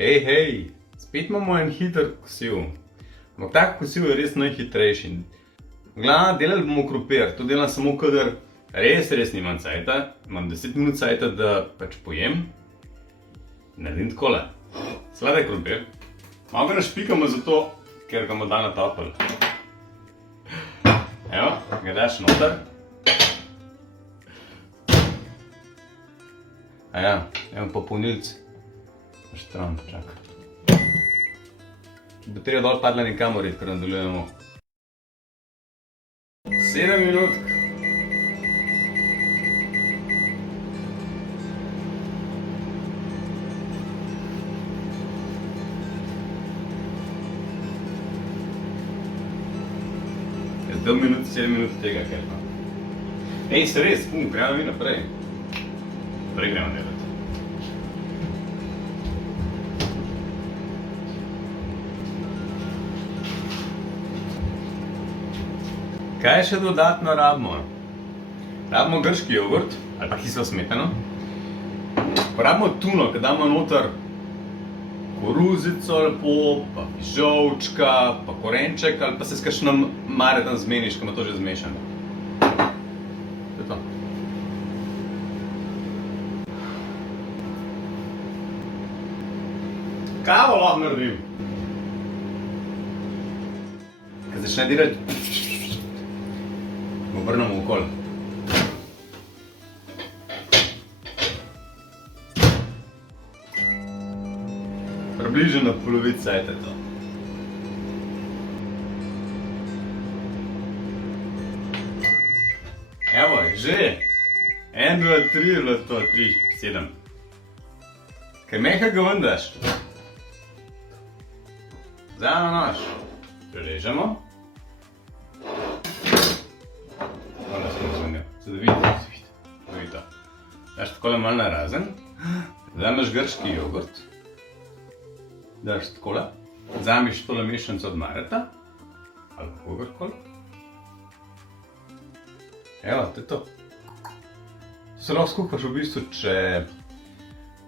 Hej, spet imamo en hiter kosil. Ampak tak kosil je res najhitrejši. Glavno, delali bomo krompir, to delam samo kadar res nimam cajta. Imam 10 minut cajta, da pač pojem. Naredim takole. Sladek krompir. Malo ga našpikamo zato, ker ga bomo dali na topel. Evo, ga daš noter. Aja, evo pa polnilci. Štran, čakaj. Baterija dol padla nikamor, ker nadaljujemo. 7 minutk. Je 2 minut, 7 minut tega, ker pa. Ej, se res, gremo mi naprej. Naprej gremo delati. Kaj še dodatno rabimo? Rabimo grški jogurt ali pa kislo smetano. Rabimo tuno, ki damo noter koruzico lepo, pa fižolčka, pa korenček ali pa se s kakšnim maretom zmeniš, ki ima to že zmešano. To je to. Kavo lahko naredim. Ko začne delati, obrnemo okoli. Približno polovica je to. Evo, že! 1, 2, 3 je bilo to, 3, 7. Kaj mehkega ven daš? Vzamemo nož. Prerežemo. Se da vidite. Daš takole malo narazen. Vzameš grški jogurt. Daš takole. Vzameš tole mešanico od mareta. Ali kogarkoli. Evo, to je to. To se lahko skuhaš v bistvu, če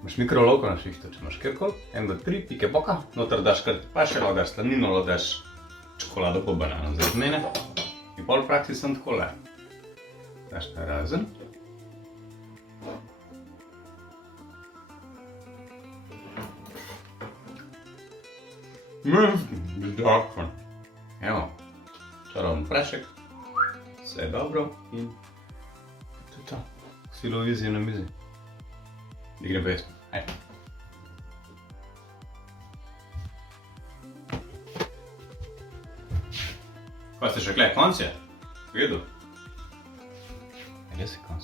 imaš mikrovalovko na švihtu, če imaš kjerkoli. 1, 2, 3, pike boka. Noter daš kar paše, lahko daš slanino, lahko daš čokolado pa banano zaradi mene. In pol v praksi sem takole. Daš narazen. Zakon. Evo, čarovni prašek. Vse je dobro in to je to. Kosilo vizi na mizi. Da gre pesmo. Ajde. Kaj ste še kle, konc je? Vedo? Res je konc.